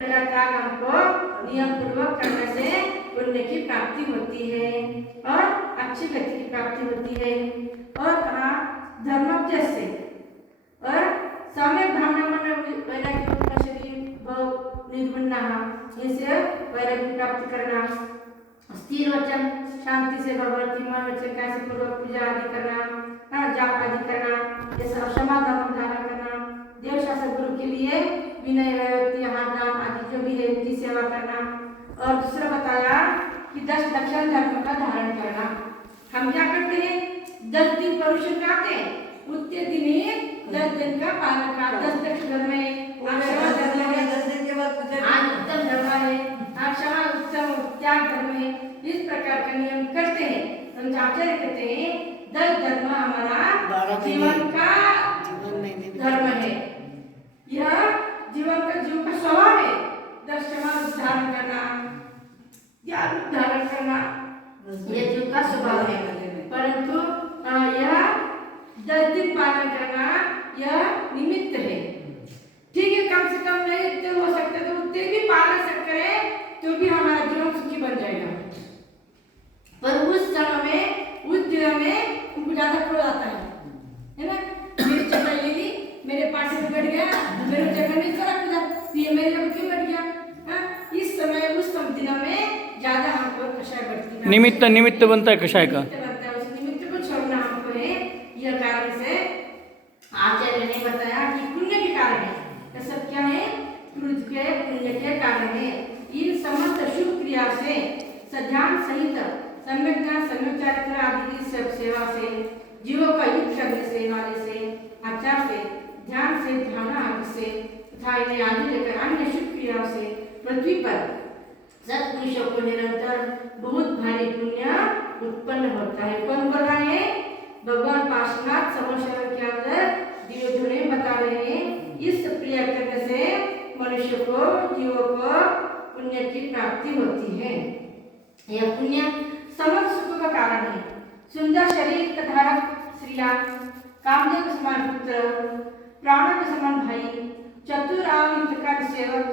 लगातार हमको नियम पूर्वक करने से पुण्य की प्राप्ति होती है और अच्छी गति की प्राप्ति होती है। और कहा धर्मज्ञ से और सम्यक भावना मन वैराग्य शरीर भव निर्गुणा इसे वैराग्य प्राप्त करना, स्थिर वचन शांति से भगवती मन वचन कैसे पूर्वक पूजा आदि करना, जाप आदि करना, जैसे समाधान धारण करना, देव शासक गुरु के लिए विनय वैवत्य हादान आदि जो भी है उनकी सेवा करना। और दूसरा बताया कि 10 लक्षण धर्म का धारण करना। हम क्या करते हैं 10 दिन पुरुष आते उतने दिन 10 दिन का पालन का 10 लक्षण धर्म है, अक्षमा धर्म है, 10 दिन के बाद उत्तम धर्म है, अक्षमा उत्तम त्याग धर्म है। इस प्रकार का नियम करते हैं। हम आचार्य कहते हैं 10 धर्म हमारा जीवन का धर्म है। यह जीवन का जीव का स्वभाव है। 10 क्षमा धारण करना, त्याग धारण करना, यह जीव का स्वभाव है। परंतु यह 10 दिन पालन करना यह निमित्त है। ठीक है, कम से कम नहीं इतने हो सकते तो उतने भी पालन से करें तो भी हमारा जीवन सुखी बन जाएगा। पर उस समय में उस दिन में उनको ज्यादा खो जाता है ना। मेरी चटाई ले ली, मेरे पासे में बैठ गया, मेरे जगह में चला गया, ये मेरे जगह क्यों बैठ गया? इस समय उस दिनों में ज्यादा हमको कषाय बढ़ती है। निमित्त बनता है कषाय का। उस निमित्त को छोड़ना हमको है। यह कारण से आचार्य ने बताया कि पुण्य के कारण है। यह सब क्या है? क्रोध के पुण्य के कारण है। इन समस्त शुभ क्रिया से सध्यान सहित सम्यक ज्ञान सम्यक चरित्र आदि की सब सेवा से जीवों का युद्ध करने से वाले से आचार से ध्यान से ध्यान आदि से तथा इन्हें आदि लेकर अन्य शुभ क्रियाओं से पृथ्वी पर सत्पुरुषों को निरंतर बहुत भारी पुण्य उत्पन्न होता है। कौन बोल रहा है? भगवान पार्श्वनाथ समोशरण के अंदर दिव्य धुने बता रहे हैं। इस क्रिया करने से मनुष्य को जीवों को पुण्य की प्राप्ति होती है। यह पुण्य समस्त सुख का कारण है। सुंदर शरीर का धारक स्त्रियां, कामदेव के समान पुत्र, प्राणों के समान भाई, चतुर आवित का सेवक,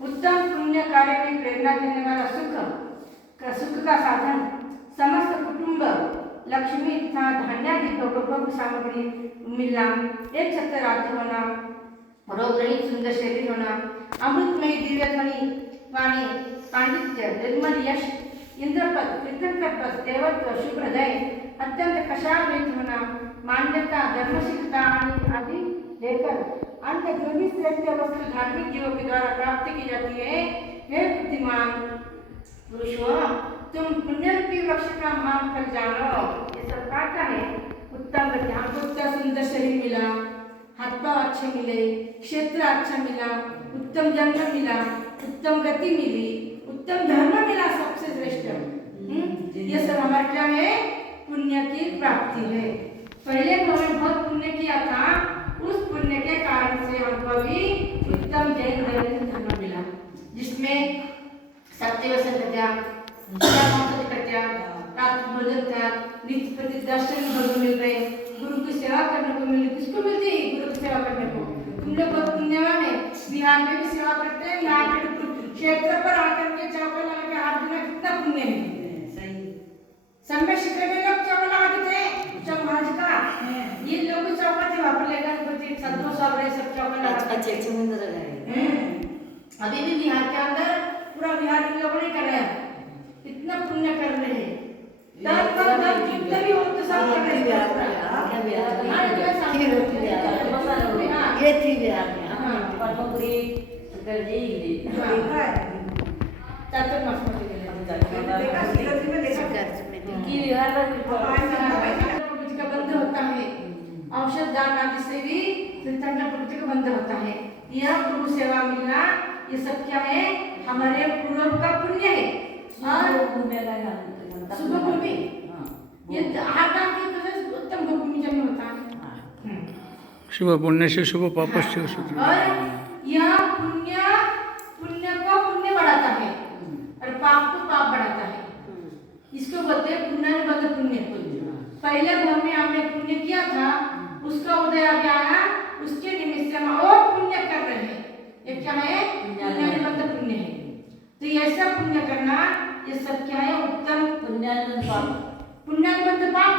उत्तम पुण्य कार्य में प्रेरणा देने वाला सुख का साधन, समस्त कुटुंब, लक्ष्मी तथा धान्यादि भोग सामग्री मिलना, एक छत्र राज्य होना, रोग रहित सुंदर शरीर होना, अमृतमयी दिव्य ध्वनि वाणी, पांडित्य, निर्मल यश, इंद्रपद, कीर्तनपद, देवत्व, शुभ हृदय, अत्यंत कषायरहित होना, मान्यता, धर्मसिद्धता आदि लेकर अन्य जो भी श्रेष्ठ वस्तु धार्मिक जीवों के द्वारा प्राप्त की जाती है। हे बुद्धिमान पुरुषों, तुम पुण्य रूपी वृक्ष का महान फल जानो। ये सब क्या है? उत्तम गति। हमको इतना सुंदर शरीर मिला, हाथ पांव अच्छे मिले, क्षेत्र अच्छा मिला, उत्तम जन्म मिला, उत्तम गति मिली, उत्तम धर्म मिला, सबसे श्रेष्ठ। ये सब हमारा क्या है? पुण्य की प्राप्ति है। पहले हमने बहुत पुण्य किया था, उस पुण्य के कारण से हमको भी उत्तम जैन धर्म मिला, जिसमें सत्य वचन का त्याग, का त्याग, रात्रि भोजन त्याग, नित्य प्रति दर्शन भोजन मिल रहे, गुरु की सेवा करने को मिली। किसको मिलती है? गुरु की सेवा करने को। तुम लोग बहुत पुण्यवान है। बिहार में भी सेवा करते हैं, यहाँ पे क्षेत्र पर आकर के चौका लगा के हाथ देना कितना पुण्य है। सम्य क्षेत्र में लोग चौका लगाते थे, चौक महाराज का ये लोग चौका थे, वहाँ पर लेकर प्रति संतों सब रहे सब चौका लगाते थे। अभी भी बिहार के अंदर पूरा बिहार के लोग नहीं कर रहे हैं, इतना पुण्य कर रहे हैं। जितने भी हो तो सब कर रहे हैं। ये थी बिहार में। हाँ, परमपुरी बंद होता है। औषध दान आदि से भी प्रवृत्ति का बंद होता है। यह गुरु सेवा मिलना, ये सब क्या है? हमारे पूर्व का पुण्य है। शुभ भूमि ये हर काम की वजह से उत्तम भूमि जन्म होता है। शुभ पुण्य से शुभ पापस्य। और यह पुण्य को पुण्य बढ़ाता है और पाप को पाप बढ़ाता है। इसको बोलते हैं पुण्य पुण्य। पहले भूमि हमने पुण्य किया था, उसका उदय आ गया, उसके निमित्त से हम और पुण्य कर रहे हैं। ये क्या है? पुण्य ऐसा पुण्य करना, ये सब क्या है? उत्तम पुण्यानुबंध पाप। पुण्यानुबंध पाप।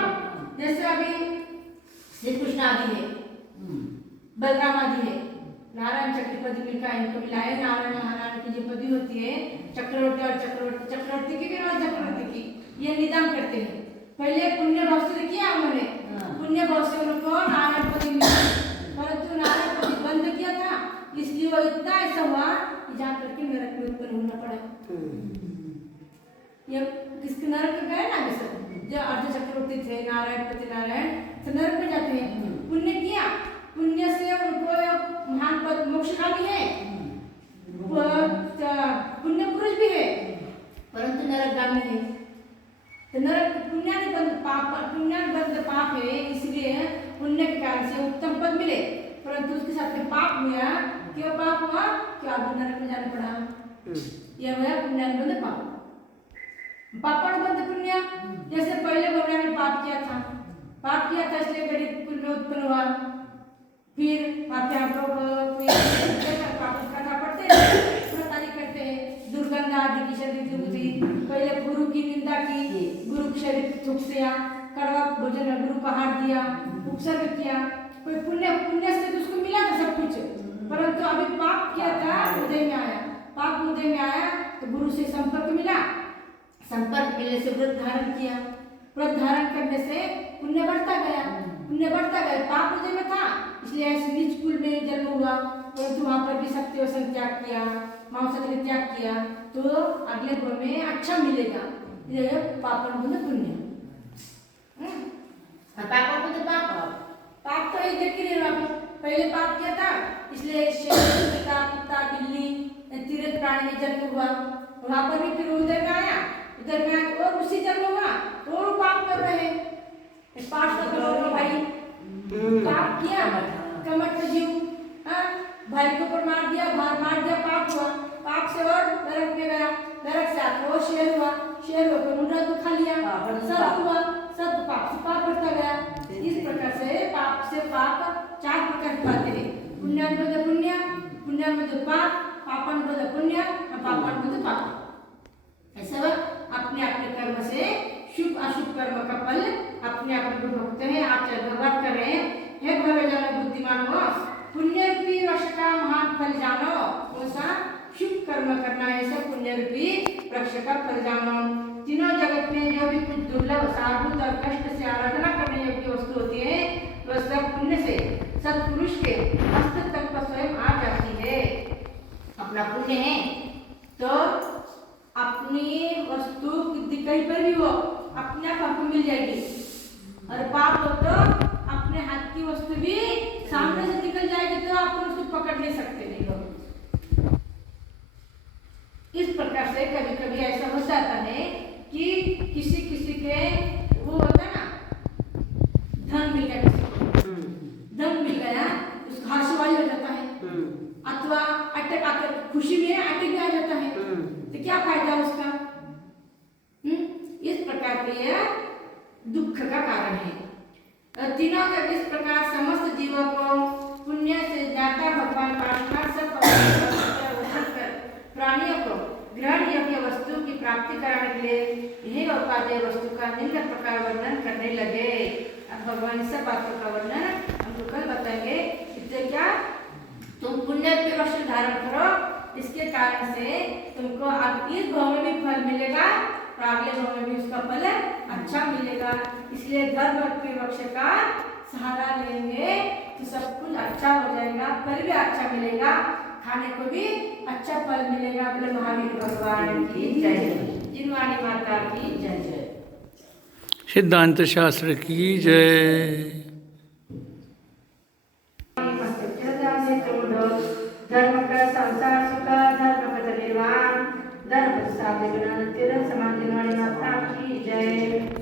जैसे अभी श्री कृष्ण आदि है, बलराम आदि है, नारायण चक्रवर्ती मिलकर इनको मिलाए। नारायण महाराज की जो पदवी होती है चक्रवर्ती और चक्रवर्ती की भी और चक्रवर्ती की, ये निदान करते हैं। पहले पुण्य भाव से किया उन्होंने, पुण्य भाव से उनको नारायण पदवी मिली, परंतु नारायण पदवी बंद किया था, इसलिए वो इतना ऐसा हुआ कि जा करके नरक में उत्पन्न होना पड़ा। ये किसके नरक में गए ना, सब जो अर्ध चक्रवर्ती थे नारायण पति नारायण, तो नरक में जाते हैं। पुण्य किया, पुण्य से उनको महान पद मोक्ष का भी है, पुण्य पुरुष भी है, परंतु नरकगामी है। तो नरक पुण्यानुबंध पाप है, इसलिए पुण्य के कारण से उत्तम पद मिले, परंतु उसके साथ में पाप हुआ। क्यों पाप हुआ? कि अब नरक में जाना पड़ा। यह हुआ पुण्यानुबंध पाप। पापानुबंध पुण्य, जैसे पहले भगवान ने पाप किया था इसलिए गरीब कुल में उत्पन्न हुआ, फिर पापियां को पाप कथा पढ़ते हैं, व्रतादि करते हैं, दुर्गंध आदि की शरीर दुखी, पहले गुरु की निंदा की, गुरु के शरीर थूक दिया, कड़वा भोजन गुरु को हार दिया, उपसर्ग किया, कोई पुण्य से तो उसको मिला था सब कुछ, परंतु अभी पाप किया था, हृदय में आया, पाप हृदय में आया तो गुरु से संपर्क मिला, संपर्क मिलने से व्रत धारण किया, व्रत धारण करने से पुण्य बढ़ता गया, पाप हृदय में था इसलिए ऐसे नीच कुल में जन्म हुआ, परंतु वहाँ पर भी सत्य वसन त्याग किया, मांसाहारी त्याग किया, तो अगले भव में अच्छा मिलेगा। ये पापानुबंध पुण्य। पापानुबंध पाप तो एक देख ही नहीं, पहले पाप किया था इसलिए कुत्ता बिल्ली तीर्थ प्राणी में जन्म हुआ, वहाँ पर भी फिर उधर में आया और उसी जन्म हुआ और पाप कर रहे हैं। पाप करो भाई, पाप किया कमट जीव, भाई को पर मार दिया पाप हुआ, पाप से और नरक में गया, नरक से आपको शेर हुआ, शेर होकर मुंडा तो खा लिया, सब हुआ, सब पाप से पाप बढ़ता गया। इस प्रकार से पाप चार प्रकार के आते हैं, पुण्यानुबंध पुण्य, पुण्यानुबंध पाप, पापानुबंध पुण्य और पापानुबंध पाप। ऐसा अपने अपने कर्म से शुभ अशुभ कर्म का फल अपने अपने को भोगते हैं, आचरण भगवत कर रहे हैं। हे भवे जानो बुद्धिमान हो, पुण्य रूपी वृक्ष का महान फल जानो, वैसा शुभ कर्म करना है, सब पुण्य रूपी वृक्ष का फल जानो। तीनों जगत में जो भी कुछ दुर्लभ साधुत और कष्ट से आराधना करने योग्य वस्तु होती है वह सब पुण्य से सत्पुरुष के हस्त तक पर स्वयं आ जाती है। अपना पुण्य है तो अपनी वस्तु कहीं पर भी हो अपने आप आपको मिल जाएगी, और पाप हो तो अपने हाथ की वस्तु भी सामने से निकल जाएगी तो आप उसको पकड़ नहीं सकते नहीं लोग। इस प्रकार से कभी कभी ऐसा हो जाता है कि किसी के वो होता है ना, धन मिल गया, धन मिल गया उसको हर्षवाही हो जाता है, अथवा अटक आकर खुशी में अटक भी आ जाता है, तो क्या फायदा उसका? इस प्रकार के यह दुख का कारण है। तीनों का इस प्रकार समस्त जीवों को पुण्य से ज्ञाता भगवान पार्षद सब प्राणियों को ग्रहण योग्य वस्तु की प्राप्ति कराने के लिए यही उपादेय वस्तु का निम्न प्रकार वर्णन करने लगे। अब भगवान सब बातों का वर्णन हमको कल बताएंगे। इससे क्या तुम पुण्य के वस्त्र धारण करो, इसके कारण से तुमको अब इस भाव में भी फल मिलेगा और अगले भाव में भी उसका फल अच्छा मिलेगा। इसलिए धर्म के वृक्ष का सहारा लेंगे तो सब कुछ अच्छा हो जाएगा, फल भी अच्छा मिलेगा, खाने को भी अच्छा फल मिलेगा। बोले महावीर भगवान की जय, जिनवाणी माता की जय। सिद्धांत शास्त्र की जय। धर्म का संसार सुख, धर्म का निर्वाण, धर्म साधे समाज जिनवाणी माता की जय।